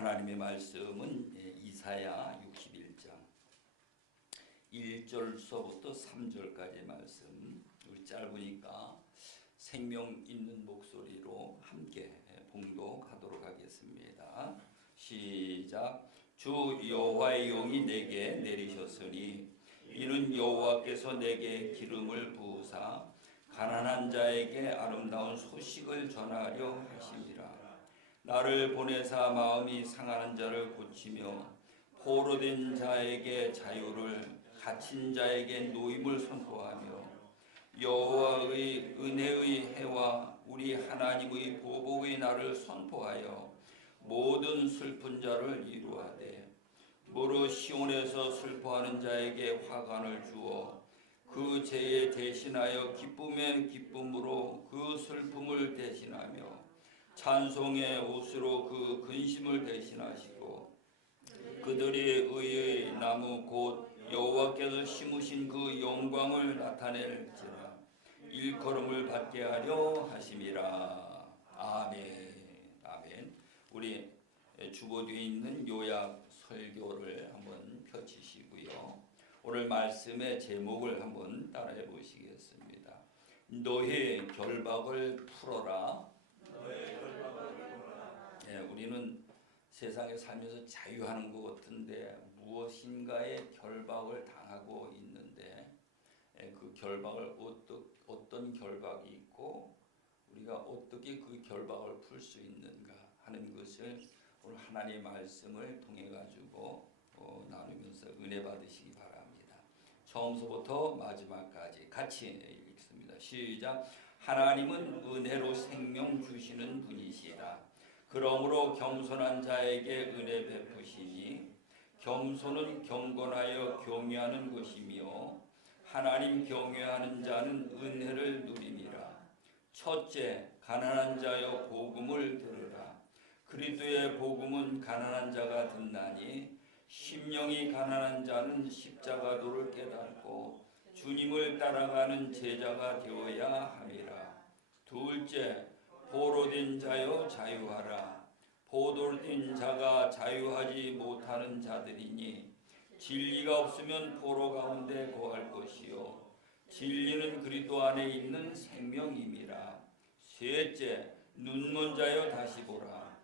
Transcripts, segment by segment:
하나님의 말씀은 이사야 61장 1절서부터 3절까지의 말씀, 우리 짧으니까 생명 있는 목소리로 함께 봉독하도록 하겠습니다. 시작. 주 여호와의 영이 내게 내리셨으니 이는 여호와께서 내게 기름을 부으사 가난한 자에게 아름다운 소식을 전하려 하심이라. 나를 보내사 마음이 상하는 자를 고치며 포로된 자에게 자유를, 갇힌 자에게 노임을 선포하며 여호와의 은혜의 해와 우리 하나님의 보복의 날을 선포하여 모든 슬픈 자를 위로하되 무릇 시온에서 슬퍼하는 자에게 화관을 주어 그 죄에 대신하여 기쁨의 기쁨으로 그 슬픔을 대신하며 찬송의 옷으로 그 근심을 대신하시고 그들이 의의 나무 곧 여호와께서 심으신 그 영광을 나타낼지라 일컬음을 받게 하려 하심이라. 아멘. 아멘. 우리 주보되어 있는 요약 설교를 한번 펼치시고요. 오늘 말씀의 제목을 한번 따라해 보시겠습니다. 너의 결박을 풀어라. 우리는 세상에 살면서 자유하는 것 같은데 무엇인가의 결박을 당하고 있는데 그 결박을 어떤 결박이 있고 우리가 어떻게 그 결박을 풀 수 있는가 하는 것을 오늘 하나님의 말씀을 통해 가지고 나누면서 은혜 받으시기 바랍니다. 처음서부터 마지막까지 같이 읽습니다. 시작. 하나님은 은혜로 생명 주시는 분이시다. 그러므로 겸손한 자에게 은혜 베푸시니 겸손은 경건하여 경외하는 것이며 하나님 경외하는 자는 은혜를 누리니라. 첫째, 가난한 자여 복음을 들으라. 그리스도의 복음은 가난한 자가 듣나니 심령이 가난한 자는 십자가도를 깨닫고 주님을 따라가는 제자가 되어야 함이라. 둘째, 포로된 자여 자유하라. 포로된 자가 자유하지 못하는 자들이니 진리가 없으면 포로 가운데 거할 것이요 진리는 그리스도 안에 있는 생명임이라. 셋째, 눈먼 자여 다시 보라.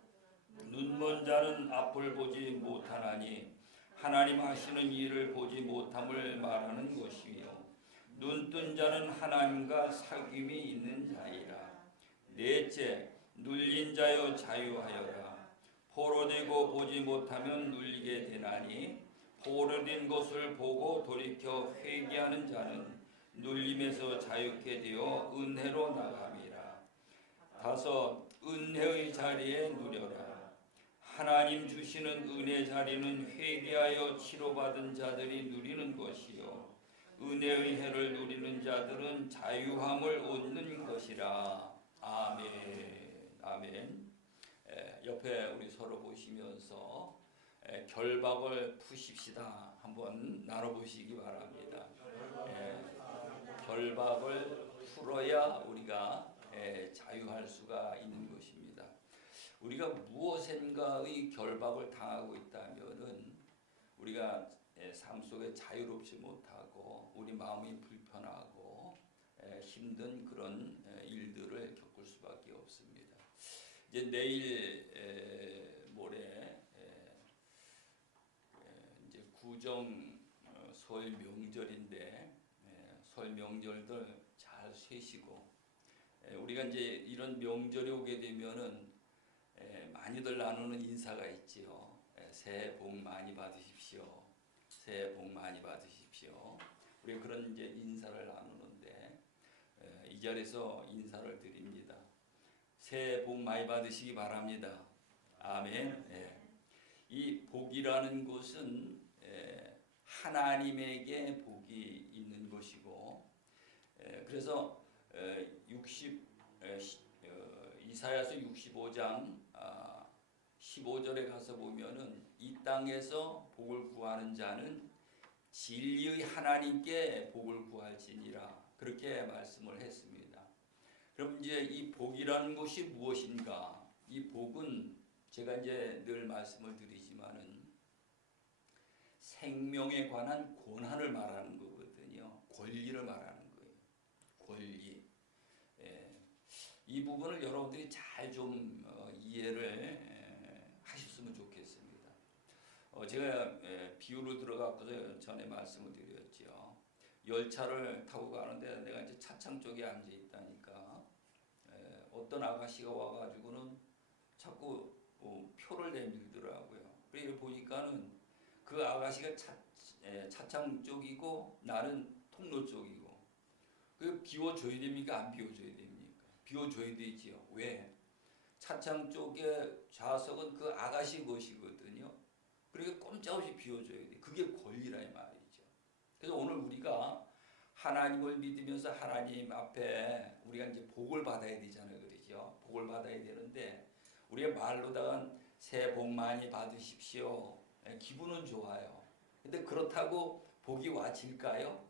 눈먼 자는 앞을 보지 못하나니 하나님 하시는 일을 보지 못함을 말하는 것이요 눈뜬 자는 하나님과 사귐이 있는 자이라. 넷째, 눌린 자여 자유하여라. 포로되고 보지 못하면 눌리게 되나니 포로된 것을 보고 돌이켜 회개하는 자는 눌림에서 자유케 되어 은혜로 나감이라. 다섯, 은혜의 자리에 누려라. 하나님 주시는 은혜 자리는 회개하여 치료받은 자들이 누리는 것이요 은혜의 해를 누리는 자들은 자유함을 얻는 것이라. 아멘. 아멘. 옆에 우리 서로 보시면서 결박을 푸십시다. 한번 나눠보시기 바랍니다. 결박을 풀어야 우리가 자유할 수가 있는 것입니다. 우리가 무엇인가의 결박을 당하고 있다면은 우리가 삶 속에 자유롭지 못하고 우리 마음이 불편하고 힘든 그런 일들을 겪을 수밖에 없습니다. 이제 내일 모레 이제 구정 설 명절인데 설 명절들 잘 쉬시고 우리가 이제 이런 명절이 오게 되면은 많이들 나누는 인사가 있지요. 새해 복 많이 받으십시오. 새해 복 많이 받으십시오. 우리가 그런 이제 인사를 나누는데 이 자리에서 인사를 드립니다. 새해 복 많이 받으시기 바랍니다. 아멘. 이 복이라는 것은 하나님에게 복이 있는 것이고 그래서 이사야서 65장 15절에 가서 보면은 이 땅에서 복을 구하는 자는 진리의 하나님께 복을 구할지니라 그렇게 말씀을 했습니다. 그럼 이제 이 복이라는 것이 무엇인가? 이 복은 제가 이제 늘 말씀을 드리지만은 생명에 관한 권한을 말하는 거거든요. 권리를 말하는 거예요. 권리. 예. 이 부분을 여러분들이 잘 좀 이해를 하셨으면 좋겠습니다. 제가 비유로 들어가고서 전에 말씀을 드렸죠. 열차를 타고 가는데 내가 이제 차창 쪽에 앉아 있다니까 어떤 아가씨가 와가지고는 자꾸 표를 내밀더라고요. 그래서 보니까는 그 아가씨가 차창 쪽이고 나는 통로 쪽이고 그 비워줘야 됩니까? 안 비워줘야 됩니까? 비워줘야 되지요. 왜? 차창 쪽에 좌석은 그 아가씨 것이거든요. 그러니까 꼼짝없이 비워줘야 돼. 그게 권리라 이 말이죠. 그래서 오늘 우리가 하나님을 믿으면서 하나님 앞에 우리가 이제 복을 받아야 되잖아요. 그러죠. 복을 받아야 되는데 우리가 말로다가 새해 복 많이 받으십시오. 기분은 좋아요. 근데 그렇다고 복이 와질까요?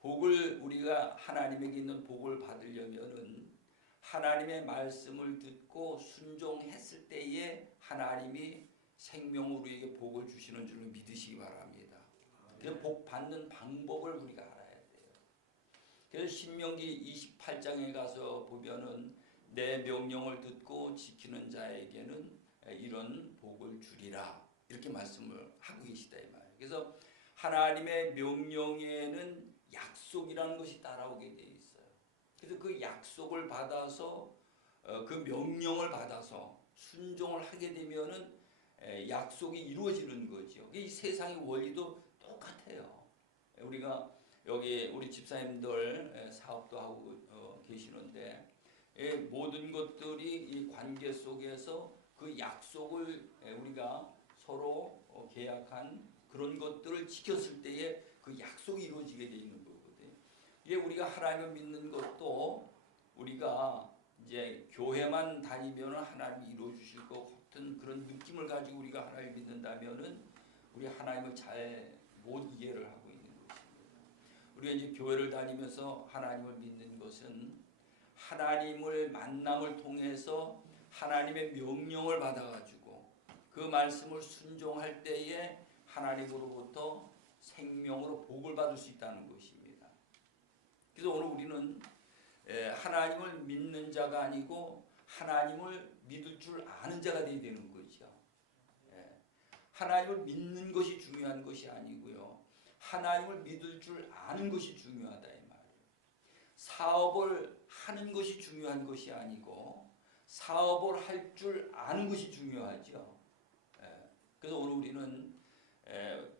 복을 우리가 하나님에게 있는 복을 받으려면은 하나님의 말씀을 듣고 순종했을 때에 하나님이 생명으로 우리에게 복을 주시는 줄로 믿으시기 바랍니다. 그 복 받는 방법을 우리가 알아야 돼요. 그래서 신명기 28장에 가서 보면은 내 명령을 듣고 지키는 자에게는 이런 복을 주리라 이렇게 말씀을 하고 계시다 이 말이에요. 그래서 하나님의 명령에는 약속이라는 것이 따라오게 돼 있어요. 그래서 그 약속을 받아서 그 명령을 받아서 순종을 하게 되면은 약속이 이루어지는 거죠. 이 세상의 원리도 똑같아요. 우리가 여기 우리 집사님들 사업도 하고 계시는데 모든 것들이 이 관계 속에서 그 약속을 우리가 서로 계약한 그런 것들을 지켰을 때에 그 약속이 이루어지게 되어 있는 거거든요. 이게 우리가 하나님을 믿는 것도 우리가 이제 교회만 다니면 하나님이 이루어 주실 것 같은 그런 느낌을 가지고 우리가 하나님을 믿는다면은 우리 하나님을 잘 못 이해를 하고 있는 것입니다. 우리가 이제 교회를 다니면서 하나님을 믿는 것은 하나님을 만남을 통해서 하나님의 명령을 받아가지고 그 말씀을 순종할 때에 하나님으로부터 생명으로 복을 받을 수 있다는 것입니다. 그래서 오늘 우리는 하나님을 믿는 자가 아니고 하나님을 믿을 줄 아는 자가 되어야 되는 거죠. 하나님을 믿는 것이 중요한 것이 아니고요. 하나님을 믿을 줄 아는 것이 중요하다 이 말이에요. 사업을 하는 것이 중요한 것이 아니고 사업을 할 줄 아는 것이 중요하죠. 그래서 오늘 우리는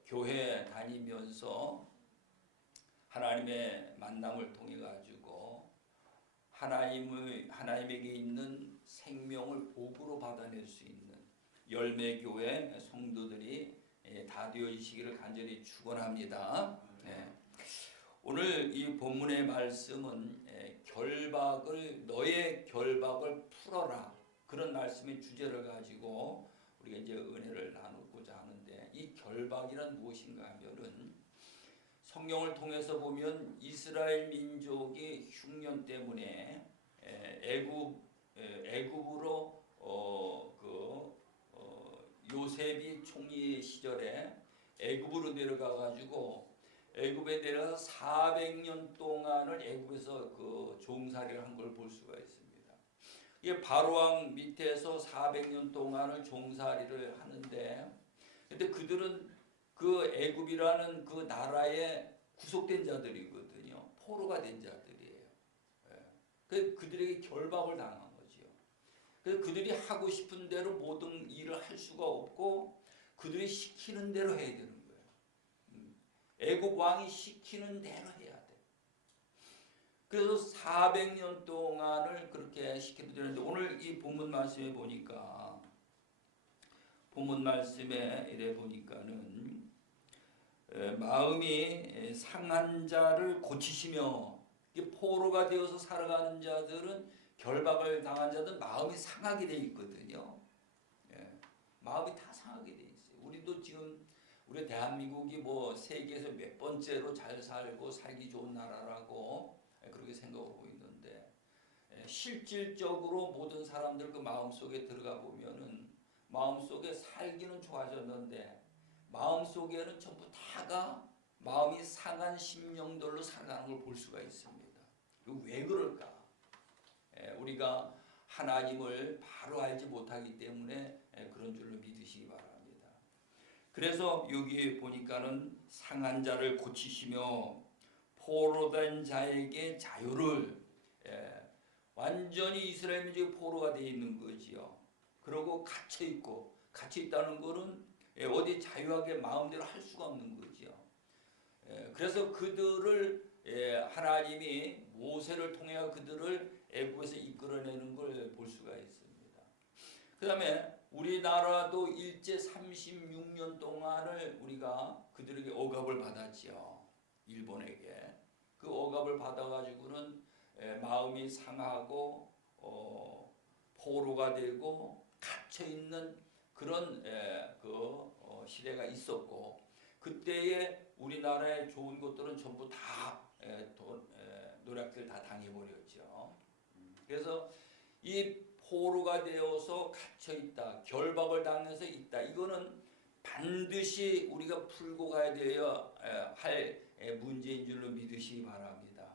교회 다니면서 하나님의 만남을 통해 가지고 하나님에게 있는 생명을 복으로 받아낼 수 있는 열매교회 성도들이 다 되어지시기를 간절히 축원합니다. 오늘 이 본문의 말씀은 너의 결박을 풀어라 그런 말씀의 주제를 가지고 우리가 이제 은혜를 나누고자 하는데 이 결박이란 무엇인가 하면은 성경을 통해서 보면 이스라엘 민족이 흉년 때문에 애굽으로 요셉이 총리 시절에 애굽으로 내려가 가지고 애굽에 내려가서 400년 동안을 애굽에서 그 종살이를 한 걸 볼 수가 있습니다. 이게 바로왕 밑에서 400년 동안을 종살이를 하는데 근데 그들은 그 애굽이라는 그 나라에 구속된 자들이거든요. 포로가 된 자들이에요. 그들에게 결박을 당한 거죠. 그래서 그들이 하고 싶은 대로 모든 일을 할 수가 없고 그들이 시키는 대로 해야 되는 거예요. 애굽 왕이 시키는 대로 해야 돼. 그래서 400년 동안을 그렇게 시켜도 되는데 오늘 이 본문 말씀에 보니까 본문 말씀에 이래 보니까는 마음이 상한 자를 고치시며 포로가 되어서 살아가는 자들은 결박을 당한 자들은 마음이 상하게 돼 있거든요. 마음이 다 상하게 돼 있어요. 우리도 지금 우리 대한민국이 뭐 세계에서 몇 번째로 잘 살고 살기 좋은 나라라고 그렇게 생각하고 있는데 실질적으로 모든 사람들 그 마음속에 들어가 보면은 마음속에 살기는 좋아졌는데 마음속에는 전부 다가 마음이 상한 심령들로 살아가는 걸 볼 수가 있습니다. 왜 그럴까? 우리가 하나님을 바로 알지 못하기 때문에 그런 줄로 믿으시기 바랍니다. 그래서 여기 보니까는 상한 자를 고치시며 포로된 자에게 자유를, 완전히 이스라엘 민족이 포로가 되어 있는 거지요. 그리고 갇혀 있고, 갇혀 있다는 것은 어디 자유하게 마음대로 할 수가 없는 거지요. 그래서 그들을 하나님이 모세를 통해 그들을 애굽에서 이끌어내는 걸 볼 수가 있습니다. 그 다음에 우리나라도 일제 36년 동안을 우리가 그들에게 억압을 받았지요. 일본에게. 그 억압을 받아가지고는 마음이 상하고 포로가 되고 갇혀있는 그런 시대가 있었고, 그때에 우리나라의 좋은 것들은 전부 다 노략질 다 당해버렸죠. 그래서 이 포로가 되어서 갇혀있다, 결박을 당해서 있다, 이거는 반드시 우리가 풀고 가야 되어야 할 문제인 줄로 믿으시기 바랍니다.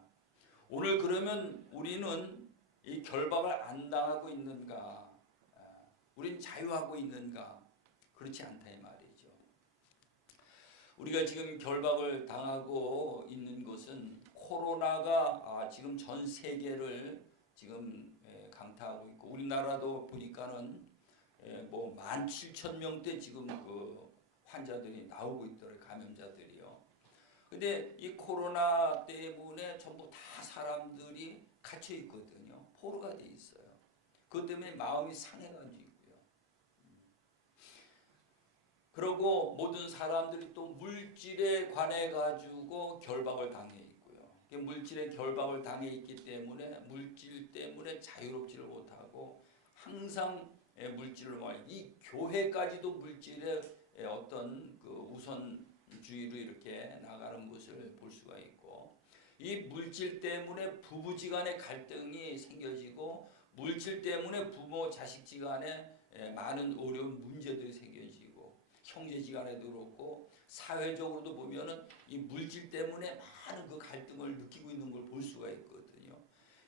오늘 그러면 우리는 이 결박을 안 당하고 있는가? 우린 자유하고 있는가? 그렇지 않다 이 말이죠. 우리가 지금 결박을 당하고 있는 것은 코로나가 지금 전 세계를 지금 강타하고 있고, 우리나라도 보니까는 뭐 17,000명대 지금 그 환자들이 나오고 있더라고요. 감염자들이요. 근데 이 코로나 때문에 전부 다 사람들이 갇혀 있거든요. 포로가 돼 있어요. 그것 때문에 마음이 상해가지고 있고요. 그리고 모든 사람들이 또 물질에 관해 가지고 결박을 당해 있고요. 물질에 결박을 당해 있기 때문에 물질 때문에 자유롭지를 못하고 항상 물질로 말이죠. 이 교회까지도 물질의 어떤 그 우선주의로 이렇게 나가는 것을 볼 수가 있고, 이 물질 때문에 부부지간의 갈등이 생겨지고, 물질 때문에 부모 자식지간에 많은 어려운 문제들이 생겨지고, 형제지간에도 그렇고 사회적으로도 보면은 이 물질 때문에 많은 그 갈등을 느끼고 있는 걸 볼 수가 있거든요.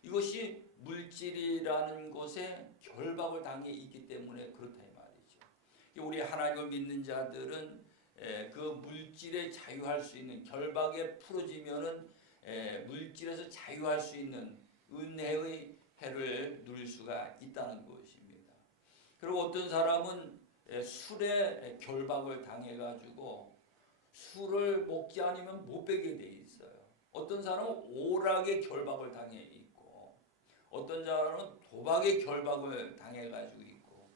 이것이 물질이라는 것에 결박을 당해 있기 때문에 그렇다 이 말이죠. 우리 하나님을 믿는 자들은 그 물질에 자유할 수 있는, 결박에 풀어지면은 물질에서 자유할 수 있는 은혜의 해를 누릴 수가 있다는 것입니다. 그리고 어떤 사람은 술에 결박을 당해가지고 술을 먹지 않으면 못 빼게 돼 있어요. 어떤 사람은 오락에 결박을 당해 있고, 어떤 사람은 도박에 결박을 당해가지고 있고,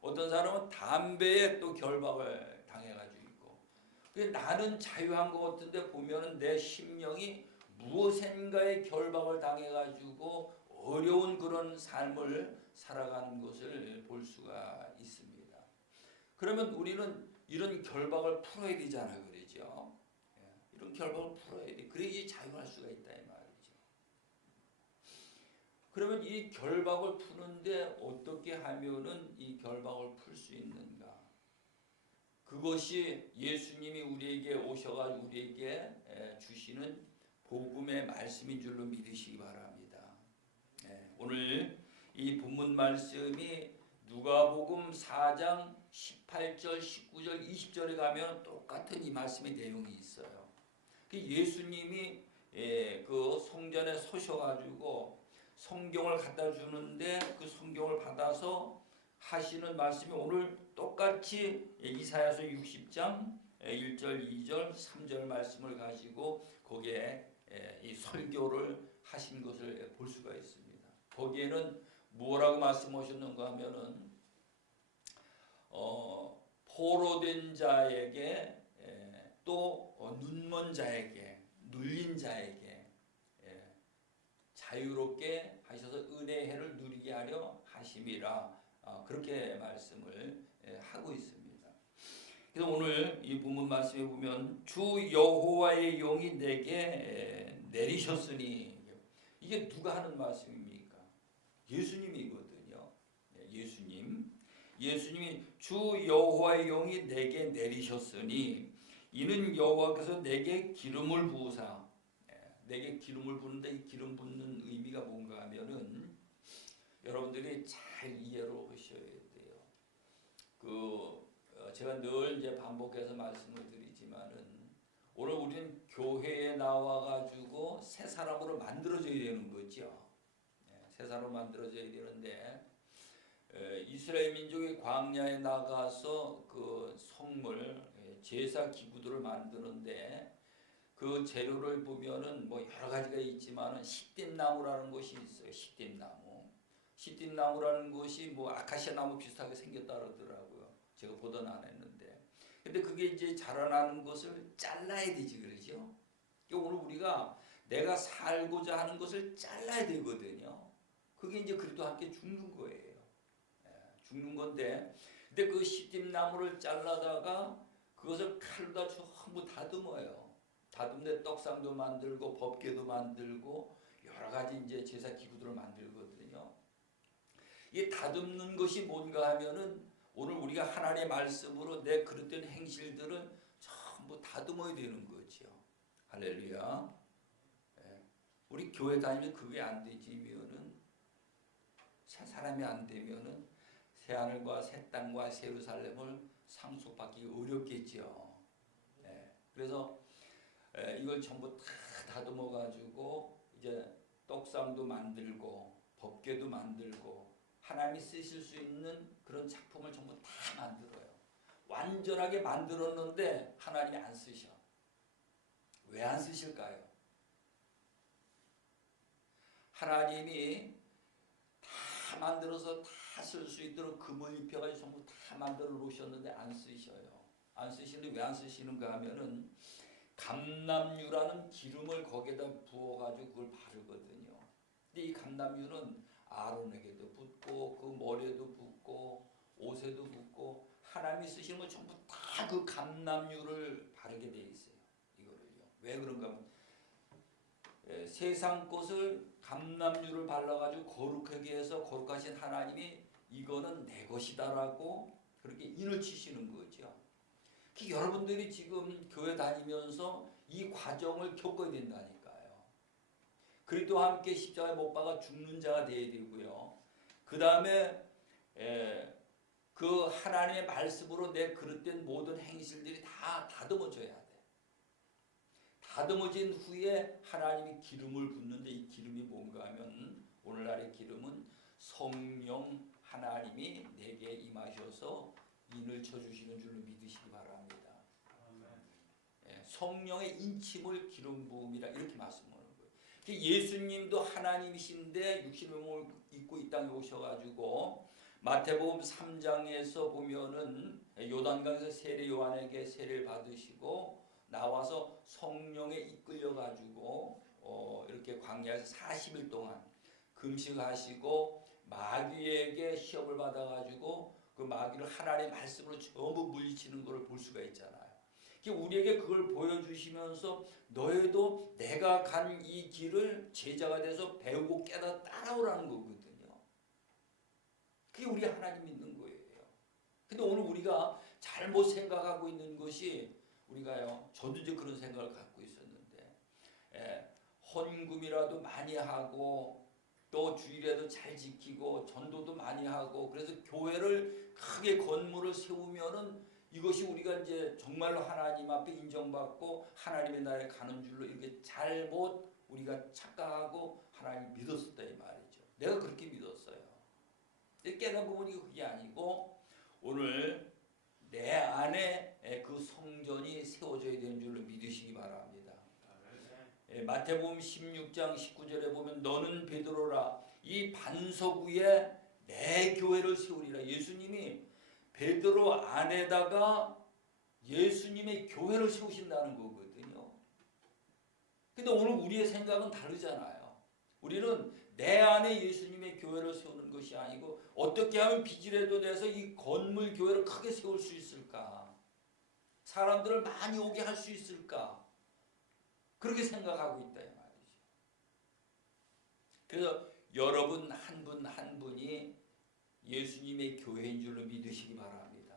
어떤 사람은 담배에 또 결박을 당해가지고 있고. 나는 자유한 것 같은데 보면은 내 심령이 무엇인가에 결박을 당해가지고 어려운 그런 삶을 살아가는 것을 볼 수가 있습니다. 그러면 우리는 이런 결박을 풀어야 되잖아요, 그러죠? 이런 결박을 풀어야 돼. 그래야지 자유할 수가 있다 이 말이죠. 그러면 이 결박을 푸는데 어떻게 하면은 이 결박을 풀 수 있는가? 그것이 예수님이 우리에게 오셔가지고 우리에게 주시는 복음의 말씀인 줄로 믿으시기 바랍니다. 오늘 이 본문 말씀이 누가복음 4장 18절, 19절, 20절에 가면 똑같은 이 말씀의 내용이 있어요. 예수님이 그 성전에 서셔가지고 성경을 갖다 주는데 그 성경을 받아서 하시는 말씀이 오늘 똑같이 이사야서 60장 1절, 2절, 3절 말씀을 가지고 거기에 이 설교를 하신 것을 볼 수가 있습니다. 거기에는 뭐라고 말씀하셨는가 하면은 포로된 자에게 또 눈먼 자에게 눌린 자에게 자유롭게 하셔서 은혜의 해를 누리게 하려 하심이라, 그렇게 말씀을 하고 있습니다. 그래서 오늘 이 본문 말씀에 보면 주 여호와의 영이 내게 내리셨으니, 이게 누가 하는 말씀입니까? 예수님이거든요. 예수님이 주 여호와의 영이 내게 내리셨으니 이는 여호와께서 내게 기름을 부으사. 내게 기름을 부는데 이 기름 붓는 의미가 뭔가 하면은 여러분들이 잘 이해를 하셔야 돼요. 제가 늘 이제 반복해서 말씀을 드리지만은 오늘 우리는 교회에 나와가지고 새 사람으로 만들어져야 되는 거죠. 새 사람으로 만들어져야 되는데 이스라엘 민족이 광야에 나가서 그 성물 제사 기구들을 만드는데 그 재료를 보면은 뭐 여러 가지가 있지만은 시띠나무라는 것이 있어요. 시띠나무라는 것이 뭐 아카시아 나무 비슷하게 생겼다 그러더라고요. 제가 보던 안 했는데. 근데 그게 이제 자라나는 것을 잘라야 되지 그러죠. 오늘 우리가 내가 살고자 하는 것을 잘라야 되거든요. 그게 이제 그리스도와 함께 죽는 거예요. 죽는 건데, 근데 그 시띠나무를 잘라다가 그것을 칼로다 전부 다듬어요. 다듬는데 떡상도 만들고 법궤도 만들고 여러 가지 이제 제사 기구들을 만들거든요. 이 다듬는 것이 뭔가 하면은 오늘 우리가 하나님의 말씀으로 내 그릇된 행실들을 전부 다듬어야 되는 거죠. 할렐루야. 우리 교회 다니면 그게 안 되지면은 새 사람이 안 되면은 새 하늘과 새 땅과 새 예루살렘을 상속받기 어렵겠죠. 그래서 이걸 전부 다 다듬어 가지고 이제 떡상도 만들고 법궤도 만들고 하나님이 쓰실 수 있는 그런 작품을 전부 다 만들어요. 완전하게 만들었는데 하나님이 안 쓰셔. 왜 안 쓰실까요? 하나님이 다 만들어서 다 쓸 수 있도록 금을 입혀가지고 전부 다 만들어 놓으셨는데 안 쓰셔요. 안 쓰시는데 왜 안 쓰시는가 하면은 감람유라는 기름을 거기에다 부어가지고 그걸 바르거든요. 근데 이 감람유는 아론에게도 붓고 그 머리에도 붓고 옷에도 붓고 하나님이 쓰시는 건 전부 다 그 감람유를 바르게 돼 있어요. 이거를요. 왜 그런가 하면 세상 것을 감람유를 발라가지고 거룩하게 해서 거룩하신 하나님이 이거는 내 것이다라고 그렇게 인을 치시는 거죠. 여러분들이 지금 교회 다니면서 이 과정을 겪어야 된다니까요. 그리스도와 함께 십자가에 못 박아 죽는 자가 되어야 되고요. 그 다음에 그 하나님의 말씀으로 내 그릇된 모든 행실들이 다 다듬어져야 돼. 다듬어진 후에 하나님이 기름을 붓는데 이 기름이 뭔가 하면 오늘날의 기름은 성령 하나님이 내게 임하셔서 인을 쳐주시는 줄로 믿으시기 바랍니다. 성령의 인침을 기름 부음이라 이렇게 말씀하는 거예요. 예수님도 하나님이신데 육신의 몸을 입고 이 땅에 오셔가지고 마태복음 3장에서 보면은 요단강에서 세례 요한에게 세례를 받으시고 나와서 성령에 이끌려가지고 이렇게 광야에서 40일 동안 금식하시고 마귀에게 시험을 받아가지고 그 마귀를 하나님의 말씀으로 전부 물리치는 것을 볼 수가 있잖아요. 우리에게 그걸 보여주시면서 너희도 내가 간 이 길을 제자가 돼서 배우고 깨닫 따라오라는 거거든요. 그게 우리 하나님 믿는 거예요. 근데 오늘 우리가 잘못 생각하고 있는 것이 우리가요, 저도 이제 그런 생각을 갖고 있었는데 헌금이라도 많이 하고 또 주일에도 잘 지키고 전도도 많이 하고 그래서 교회를 크게 건물을 세우면은 이것이 우리가 이제 정말로 하나님 앞에 인정받고 하나님의 나라에 가는 줄로 이렇게 잘못 우리가 착각하고 하나님 믿었었다 이 말이죠. 내가 그렇게 믿었어요. 깨닫고 보니 그게 아니고 오늘 내 안에 그 성전이 세워져야 되는 줄로 믿으시기 바랍니다. 마태복음 16장 19절에 보면 너는 베드로라 이 반석 위에 내 교회를 세우리라. 예수님이 베드로 안에다가 예수님의 교회를 세우신다는 거거든요. 근데 오늘 우리의 생각은 다르잖아요. 우리는 내 안에 예수님의 교회를 세우는 것이 아니고 어떻게 하면 빚이라도 내서 이 건물 교회를 크게 세울 수 있을까? 사람들을 많이 오게 할 수 있을까? 그렇게 생각하고 있다 이 말이죠. 그래서 여러분 한 분 한 분이 예수님의 교회인 줄로 믿으시기 바랍니다.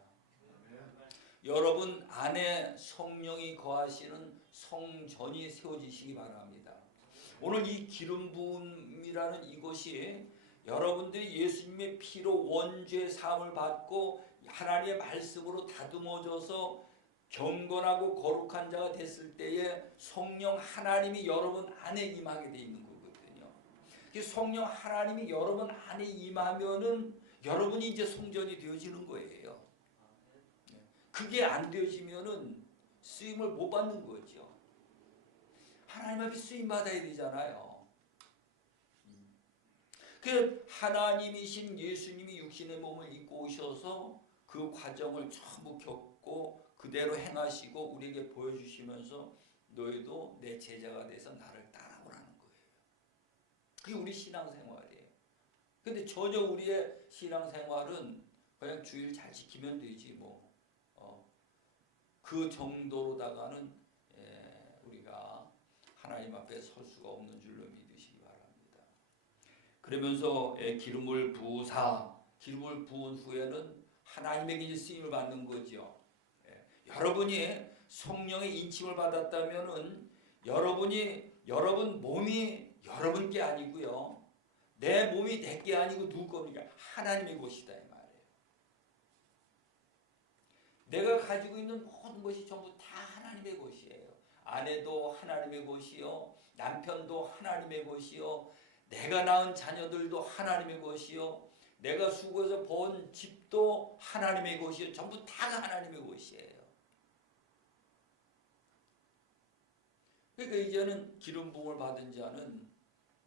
여러분 안에 성령이 거하시는 성전이 세워지시기 바랍니다. 오늘 이 기름 부음이라는 이것이 여러분들이 예수님의 피로 원죄 사함을 받고 하나님의 말씀으로 다듬어져서 경건하고 거룩한 자가 됐을 때에 성령 하나님이 여러분 안에 임하게 돼 있는 거거든요. 성령 하나님이 여러분 안에 임하면은 여러분이 이제 성전이 되어지는 거예요. 그게 안 되어지면은 쓰임을 못 받는 거죠. 하나님 앞에 쓰임 받아야 되잖아요. 그 하나님이신 예수님이 육신의 몸을 입고 오셔서 그 과정을 전부 겪고 그대로 행하시고 우리에게 보여주시면서 너희도 내 제자가 돼서 나를 따라오라는 거예요. 그게 우리 신앙생활이에요. 근데 전혀 우리의 신앙생활은 그냥 주일 잘 지키면 되지 뭐 그 정도로다가는 우리가 하나님 앞에 설 수가 없는 줄로 믿으시기 바랍니다. 그러면서 기름을 부은 후에는 하나님에게 쓰임을 받는 거죠. 여러분이 성령의 인침을 받았다면은 여러분 몸이 여러분께 아니고요. 내 몸이 내게 아니고 누구 겁니까? 하나님의 것이다 이 말이에요. 내가 가지고 있는 모든 것이 전부 다 하나님의 것이에요. 아내도 하나님의 것이요, 남편도 하나님의 것이요, 내가 낳은 자녀들도 하나님의 것이요, 내가 수고해서 번 집도 하나님의 것이요, 전부 다가 하나님의 것이에요. 그러니까 이제는 기름 부음을 받은 자는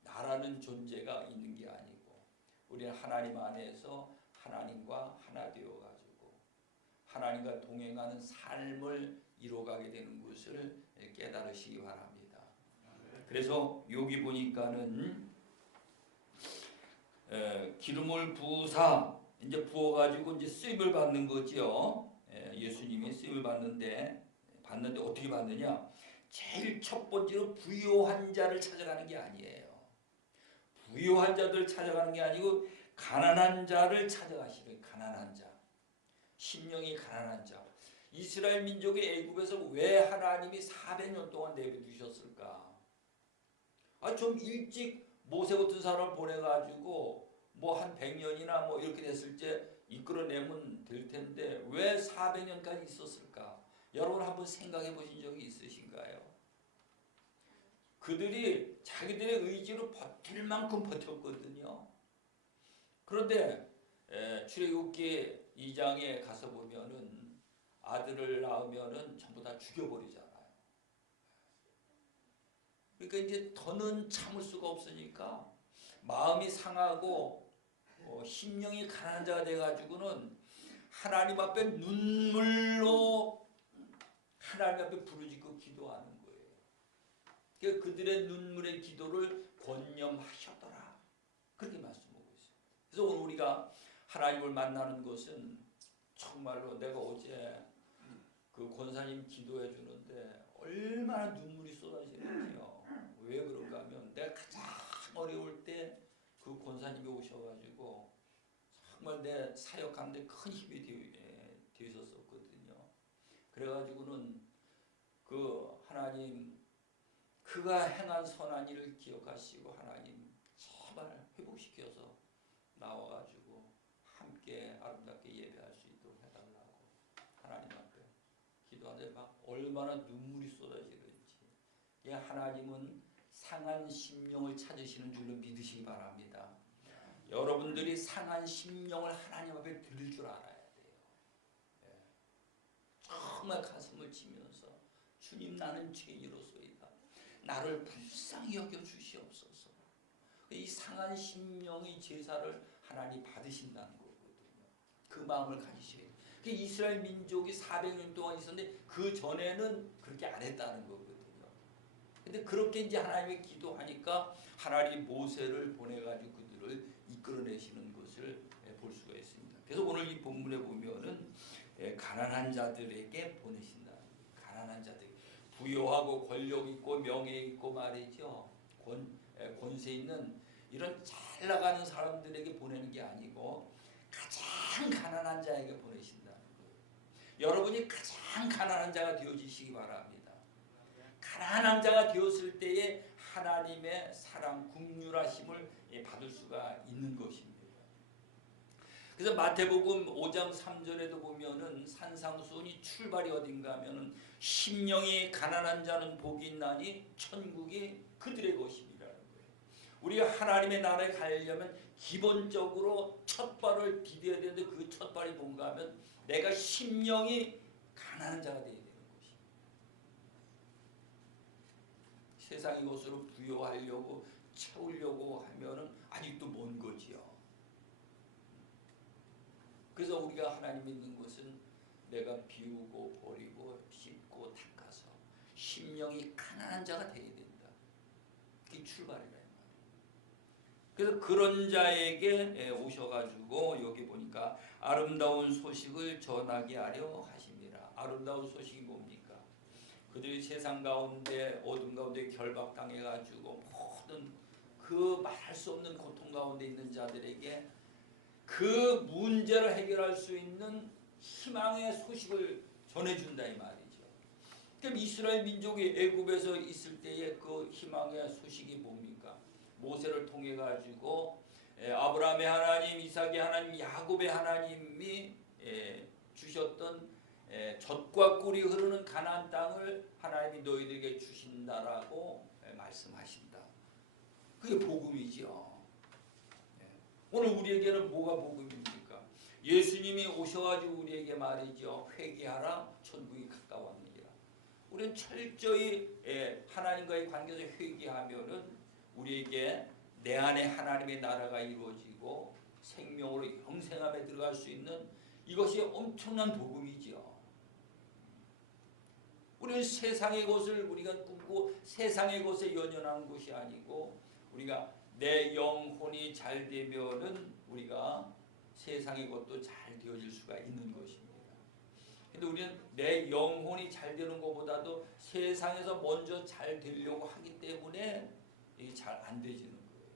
나라는 존재가 있는 게 아니고 우리는 하나님 안에서 하나님과 하나 되어가지고 하나님과 동행하는 삶을 이루어가게 되는 것을 깨달으시기 바랍니다. 그래서 여기 보니까는 기름을 부으사 이제 부어가지고 이제 쓰임을 받는 거죠. 예수님이 쓰임을 받는데 어떻게 받느냐? 제일 첫 번째로 부요한 자를 찾아가는 게 아니에요. 부요한 자들 찾아가는 게 아니고 가난한 자를 찾아가시는 가난한 자. 심령이 가난한 자. 이스라엘 민족이 애굽에서 왜 하나님이 400년 동안 내버려두셨을까? 좀 일찍 모세 같은 사람을 보내가지고 뭐 한 100년이나 뭐 이렇게 됐을 때 이끌어내면 될 텐데 왜 400년까지 있었을까? 여러분 한번 생각해 보신 적이 있으신가요? 그들이 자기들의 의지로 버틸 만큼 버텼거든요. 그런데 출애굽기 2장에 가서 보면은 아들을 낳으면은 전부 다 죽여버리잖아요. 그러니까 이제 더는 참을 수가 없으니까 마음이 상하고 심령이 가난한 자가 돼가지고는 하나님 앞에 눈물로 하나님 앞에 부르짖고 기도하는 거예요. 그러니까 그들의 눈물의 기도를 권념하셨더라. 그렇게 말씀하고 있어요. 그래서 오늘 우리가 하나님을 만나는 것은 정말로 내가 어제 그 권사님 기도해 주는데 얼마나 눈물이 쏟아지는지요. 왜 그런가 하면 내가 가장 어려울 때 그 권사님이 오셔가지고 정말 내 사역하는데 큰 힘이 되셨었거든요. 그래가지고는 그 하나님 그가 행한 선한 일을 기억하시고 하나님 제발 회복시켜서 나와가지고 함께 아름답게 예배할 수 있도록 해달라고 하나님 앞에 기도하는데 막 얼마나 눈물이 쏟아지는지. 하나님은 상한 심령을 찾으시는 줄로 믿으시기 바랍니다. 여러분들이 상한 심령을 하나님 앞에 드릴 줄 알아야 돼요. 정말 가슴을 치면서 주님 나는 죄인으로소이다. 나를 불쌍히 여겨 주시옵소서. 이 상한 심령의 제사를 하나님 받으신다는 거거든요. 그 마음을 가지셔야 돼요. 이스라엘 민족이 400년 동안 있었는데 그 전에는 그렇게 안 했다는 거거든요. 근데 그렇게 이제 하나님의 기도하니까 하나님 모세를 보내가지고 그들을 이끌어내시는 것을 볼 수가 있습니다. 그래서 오늘 이 본문에 보면은 가난한 자들에게 보내신다. 가난한 자들, 부유하고 권력 있고 명예 있고 말이죠. 권세 있는 이런 잘 나가는 사람들에게 보내는 게 아니고 가장 가난한 자에게 보내신다는 거예요. 여러분이 가장 가난한 자가 되어지시기 바랍니다. 가난한 자가 되었을 때에 하나님의 사랑, 긍휼하심을 받을 수가 있는 것입니다. 그래서 마태복음 5장 3절에도 보면은 산상수훈이 출발이 어딘가 하면은 심령이 가난한 자는 복이 있나니 천국이 그들의 것입니다라는 거예요. 우리가 하나님의 나라에 가려면 기본적으로 첫 발을 디뎌야 되는데 그 첫 발이 뭔가 하면 내가 심령이 가난한 자가 되어야 되는 것입니다. 세상의 것으로 부여하려고 채우려고 하면은 아직도 먼 거지요. 그래서 우리가 하나님 믿는 것은 내가 비우고 버리고 씻고 닦아서 심령이 가난한 자가 되어야 된다. 그게 출발이라. 그래서 그런 자에게 오셔가지고 여기 보니까 아름다운 소식을 전하게 하려 하십니다. 아름다운 소식이 뭡니까? 그들이 세상 가운데 어둠 가운데 결박당해가지고 모든 그 말할 수 없는 고통 가운데 있는 자들에게 그 문제를 해결할 수 있는 희망의 소식을 전해준다 이 말이죠. 그럼 이스라엘 민족이 애굽에서 있을 때의 그 희망의 소식이 뭡니까? 모세를 통해 가지고 아브라함의 하나님, 이삭의 하나님, 야곱의 하나님이 주셨던 젖과 꿀이 흐르는 가나안 땅을 하나님이 너희들에게 주신다라고 말씀하신다. 그게 복음이죠. 오늘 우리에게는 뭐가 복음입니까? 예수님이 오셔가지고 우리에게 말이죠. 회개하라, 천국이 가까웠느니라. 우리는 철저히 하나님과의 관계에서 회개하면은 우리에게 내 안에 하나님의 나라가 이루어지고 생명으로 영생함에 들어갈 수 있는 이것이 엄청난 복음이죠. 우리는 세상의 것을 우리가 꿈꾸고 세상의 것에 연연하는 것이 아니고 우리가 내 영혼이 잘 되면은 우리가 세상의 것도 잘 되어질 수가 있는 것입니다. 근데 우리는 내 영혼이 잘 되는 것보다도 세상에서 먼저 잘 되려고 하기 때문에 이게 잘 안 되지는 거예요.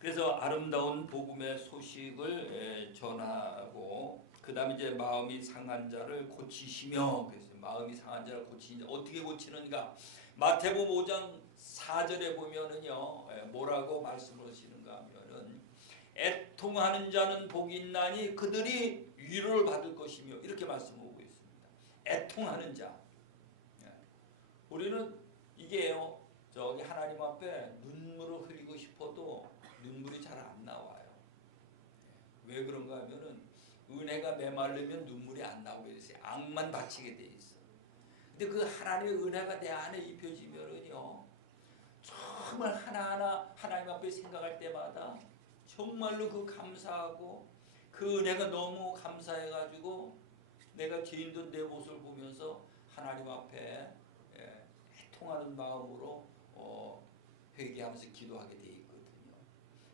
그래서 아름다운 복음의 소식을 전하고 그 다음에 이제 마음이 상한 자를 고치시며 그래서 마음이 상한 자를 고치는데 어떻게 고치는가? 마태복음 5장 4절에 보면은요 뭐라고 말씀을 하시는가 하면은 애통하는 자는 복이 있나니 그들이 위로를 받을 것이며 이렇게 말씀하고 있습니다. 애통하는 자. 우리는 이게요 저기 하나님 앞에 눈물을 흘리고 싶어도 눈물이 잘 안 나와요. 왜 그런가 하면은 은혜가 메말르면 눈물이 안 나오게 돼서 악만 바치게 돼 있어. 근데 그 하나님의 은혜가 내 안에 입혀지면은요 정말 하나하나 하나님 앞에 생각할 때마다 정말로 그 감사하고 그 은혜가 너무 감사해가지고 내가 죄인된 내 모습을 보면서 하나님 앞에 애통하는 마음으로 회개하면서 기도하게 돼 있거든요.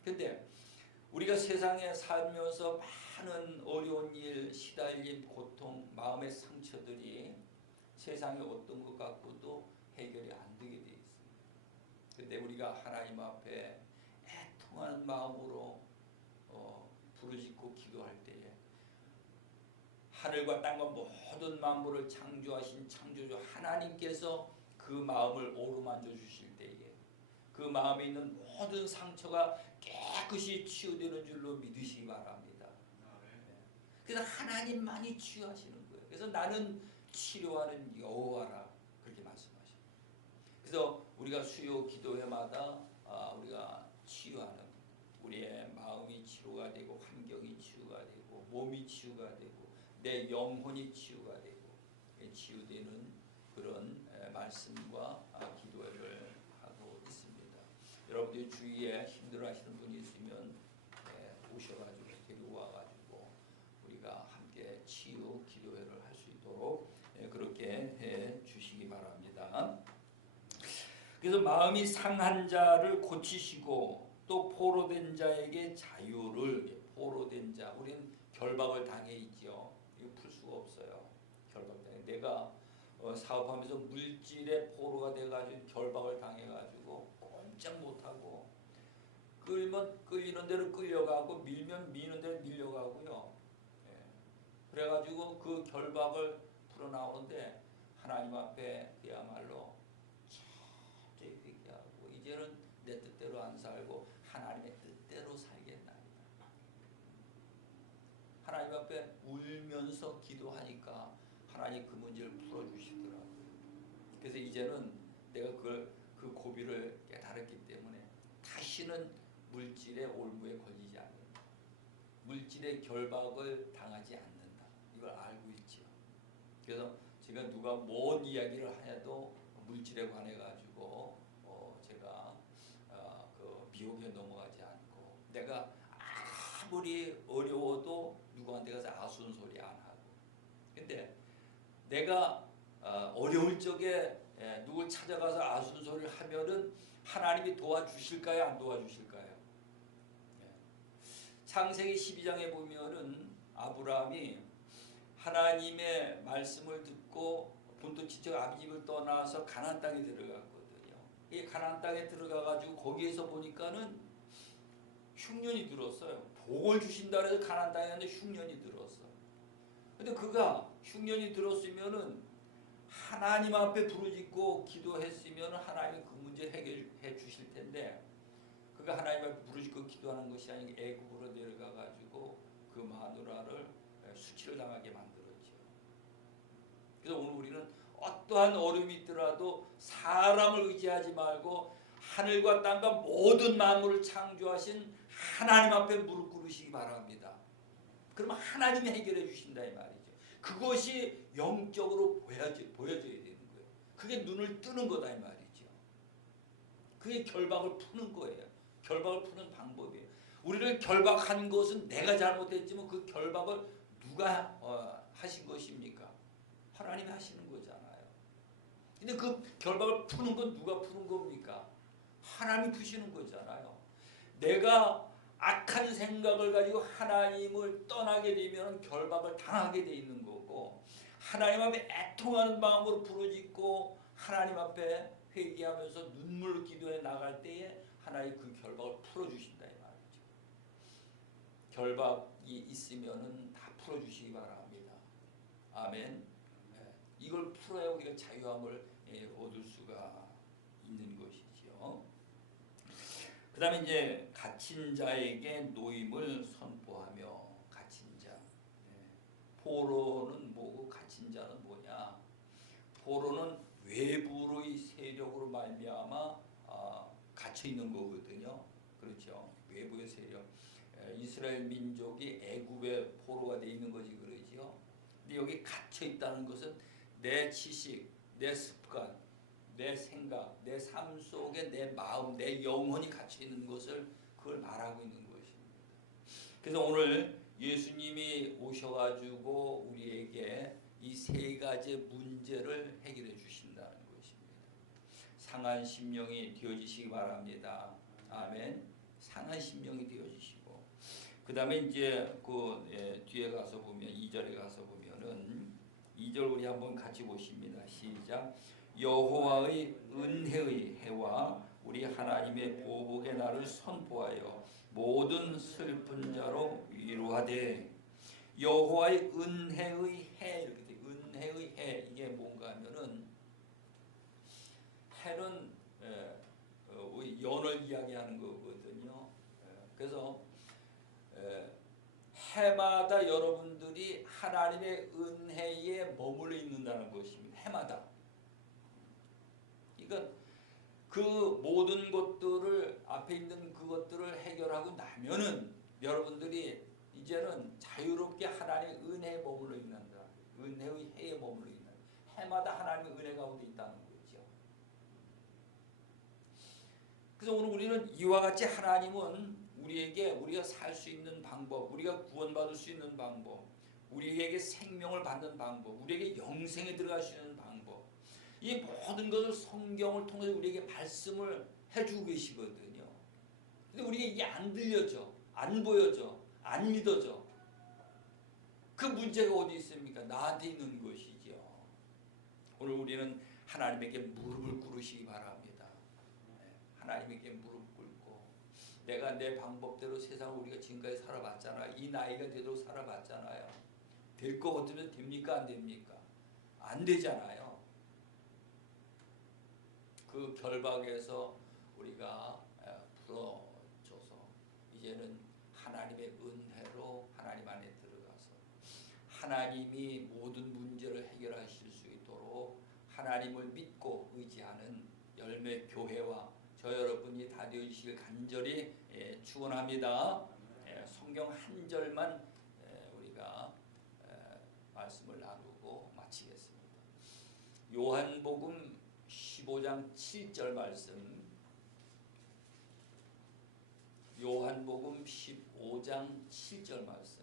근데 우리가 세상에 살면서 많은 어려운 일, 시달림, 고통, 마음의 상처들이 세상에 어떤 것 같고도 해결이 안 되게 돼 있습니다. 근데 우리가 하나님 앞에 애통하는 마음으로 부르짖고 기도할 때에 하늘과 땅과 모든 만물을 창조하신 창조주 하나님께서 그 마음을 어루만져 주실 때에 그 마음에 있는 모든 상처가 깨끗이 치유되는 줄로 믿으시기 바랍니다. 그래서 하나님만이 치유하시는 거예요. 그래서 나는 치료하는 여호와라 그렇게 말씀하십니다. 그래서 우리가 수요 기도회마다 우리가 치유하는 우리의 마음이 치유가 되고 환경이 치유가 되고 몸이 치유가 되고 내 영혼이 치유가 되고 치유되는 그런 말씀과 기도회를 하고 있습니다. 여러분들 주위에 힘들어하시는 분이 있으면 오셔가지고 데리고 와가지고 우리가 함께 치유 기도회를 할 수 있도록 그렇게 해 주시기 바랍니다. 그래서 마음이 상한 자를 고치시고 또 포로된 자에게 자유를 포로된 자 우리는 결박을 당해 있죠. 이거 풀 수가 없어요. 결박당해 내가 사업하면서 물질의 포로가 돼가지고 결박을 당해가지고 꼼짝 못하고 끌면 끌리는 대로 끌려가고 밀면 미는 대로 밀려가고요. 예. 그래가지고 그 결박을 풀어나오는데 하나님 앞에 그야말로 철저히 회개하고 이제는 내 뜻대로 안 살고 하나님의 뜻대로 살겠나이다. 하나님 앞에 울면서 기도하니까 하나님 그 문제를 풀어주시더라고요. 그래서 이제는 내가 그 고비를 깨달았기 때문에 다시는 물질의 올무에 걸리지 않는다. 물질의 결박을 당하지 않는다. 이걸 알고 있지요. 그래서 제가 누가 뭔 이야기를 하여도 물질에 관해 가지고 제가 그 미혹에 넘어가지 않고 내가 아무리 어려워도 누구한테 가서 아쉬운 소리 안 하고. 근데 내가 어려울 적에 누굴 찾아가서 아쉬운 소리를 하면은 하나님이 도와주실까요? 안 도와주실까요? 창세기 12장에 보면은 아브라함이 하나님의 말씀을 듣고 본토 친척 아비 집을 떠나서 가나안 땅에 들어갔거든요. 이 가나안 땅에 들어가 가지고 거기에서 보니까는 흉년이 들었어요. 복을 주신다 해서 가나안 땅에 갔는데 흉년이 들었어. 근데 그가 흉년이 들었으면은 하나님 앞에 부르짖고 기도했으면 하나님이 그 문제 해결해 주실 텐데 그가 하나님 앞에 부르짖고 기도하는 것이 아니고 애굽으로 내려가 가지고 그 마누라를 수치를 당하게 만들었죠. 그래서 오늘 우리는 어떠한 어려움이 있더라도 사람을 의지하지 말고 하늘과 땅과 모든 만물을 창조하신 하나님 앞에 무릎 꿇으시기 바랍니다. 그러면 하나님이 해결해 주신다 이 말이죠. 그것이 영적으로 보여져야 되는 거예요. 그게 눈을 뜨는 거다 이 말이죠. 그게 결박을 푸는 거예요. 결박을 푸는 방법이에요. 우리를 결박한 것은 내가 잘못했지만 그 결박을 누가 하신 것입니까? 하나님이 하시는 거잖아요. 근데 그 결박을 푸는 건 누가 푸는 겁니까? 하나님이 푸시는 거잖아요. 내가 악한 생각을 가지고 하나님을 떠나게 되면 결박을 당하게 돼 있는 거고 하나님 앞에 애통하는 마음으로 부르짖고 하나님 앞에 회개하면서 눈물로 기도해 나갈 때에 하나님 그 결박을 풀어주신다 이 말이죠. 결박이 있으면은 다 풀어주시기 바랍니다. 아멘. 이걸 풀어야 우리가 자유함을 얻을 수가 있는 것이죠. 그 다음에 이제 갇힌 자에게 노임을 선포하며 갇힌 자. 포로는 뭐고 갇힌 자는 뭐냐. 포로는 외부로의 세력으로 말미암아 갇혀 있는 거거든요. 그렇죠. 외부의 세력. 이스라엘 민족이 애굽의 포로가 되어 있는 거지 그러지요. 근데 여기 갇혀 있다는 것은 내 지식, 내 습관, 내 생각, 내 삶 속에 내 마음, 내 영혼이 갇혀 있는 것을 그걸 말하고 있는 것입니다. 그래서 오늘 예수님이 오셔가지고 우리에게 이 세 가지 문제를 해결해 주신다는 것입니다. 상한 심령이 되어지시기 바랍니다. 아멘. 상한 심령이 되어지시고 그 다음에 이제 그 뒤에 가서 보면 2절에 가서 보면은 2절 우리 한번 같이 보십니다. 시작. 여호와의 은혜의 해와 우리 하나님의 보복의 날을 선포하여 모든 슬픈 자로 위로하되. 여호와의 은혜의 해 이렇게 돼. 은혜의 해 이게 뭔가 하면은 해는 연을 이야기하는 거거든요. 그래서 해마다 여러분들이 하나님의 은혜에 머물러 있는다는 것입니다. 해마다. 그러니까 그 모든 것들을 앞에 있는 그것들을 해결하고 나면은 여러분들이 이제는 자유롭게 하나님의 은혜에 머물러 있는다. 은혜의 해에 머물러 있는다. 해마다 하나님의 은혜 가운데 있다는 거죠. 그래서 오늘 우리는 이와 같이 하나님은 우리에게 우리가 살 수 있는 방법, 우리가 구원받을 수 있는 방법, 우리에게 생명을 받는 방법, 우리에게 영생에 들어갈 수 있는 방법, 이 모든 것을 성경을 통해서 우리에게 말씀을 해주고 계시거든요. 근데 우리가 이게 안 들려져, 안 보여져, 안 믿어져. 그 문제가 어디 있습니까? 나한테 있는 것이죠. 오늘 우리는 하나님에게 무릎을 꿇으시기 바랍니다. 하나님에게 무릎 꿇고 내가 내 방법대로 세상 우리가 지금까지 살아봤잖아요. 이 나이가 되도록 살아봤잖아요. 될 것 같으면 됩니까? 안 됩니까? 안 되잖아요. 그 결박에서 우리가 풀어줘서 이제는 하나님의 은혜로 하나님 안에 들어가서 하나님이 모든 문제를 해결하실 수 있도록 하나님을 믿고 의지하는 열매 교회와 저 여러분이 다 되시길 간절히 축원합니다. 성경 한 절만 우리가 말씀을 나누고 마치겠습니다. 요한복음 15장 7절 말씀. 요한복음 15장 7절 말씀.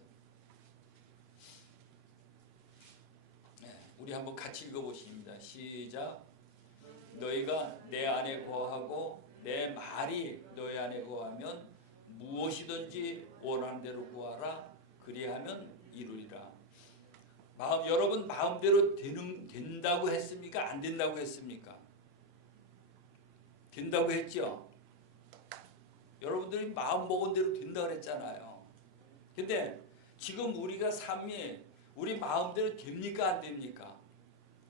우리 한번 같이 읽어보십니다. 시작. 너희가 내 안에 거하고 내 말이 너희 안에 거하면 무엇이든지 원하는 대로 구하라. 그리하면 이루리라. 여러분 마음대로 된다고 했습니까? 안 된다고 했습니까? 된다고 했죠? 여러분들이 마음 먹은 대로 된다고 했잖아요. 근데 지금 우리가 삶이 우리 마음대로 됩니까? 안 됩니까?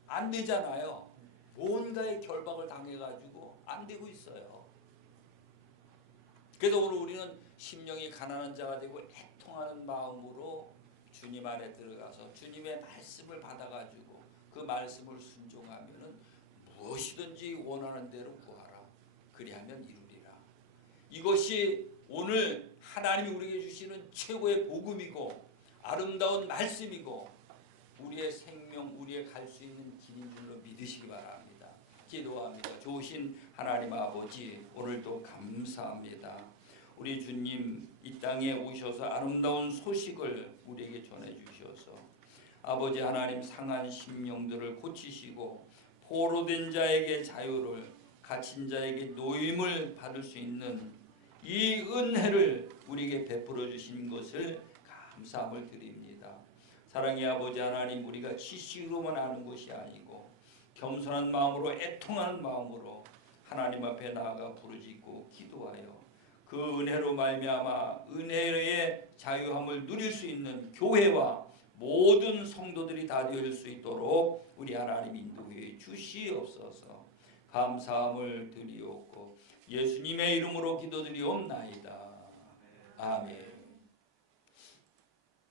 안 되잖아요. 뭔가의 결박을 당해가지고 안 되고 있어요. 그래서 오늘 우리는 심령이 가난한 자가 되고 애통하는 마음으로 주님 안에 들어가서 주님의 말씀을 받아가지고 그 말씀을 순종하면은 무엇이든지 원하는 대로 구하라. 그리하면 이루리라. 이것이 오늘 하나님이 우리에게 주시는 최고의 복음이고 아름다운 말씀이고 우리의 생명, 우리의 갈 수 있는 길인 줄로 믿으시기 바랍니다. 기도합니다. 좋으신 하나님 아버지, 오늘도 감사합니다. 우리 주님 이 땅에 오셔서 아름다운 소식을 우리에게 전해주셔서 아버지 하나님 상한 심령들을 고치시고 포로된 자에게 자유를, 갇힌 자에게 노임을 받을 수 있는 이 은혜를 우리에게 베풀어 주신 것을 감사함을 드립니다. 사랑의 아버지 하나님, 우리가 지식으로만 아는 것이 아니고 겸손한 마음으로 애통하는 마음으로 하나님 앞에 나아가 부르짖고 기도하여 그 은혜로 말미암아 은혜의 자유함을 누릴 수 있는 교회와 모든 성도들이 다 될 수 있도록 우리 하나님 인도해 주시옵소서. 감사함을 드리옵고 예수님의 이름으로 기도드리옵나이다. 아멘.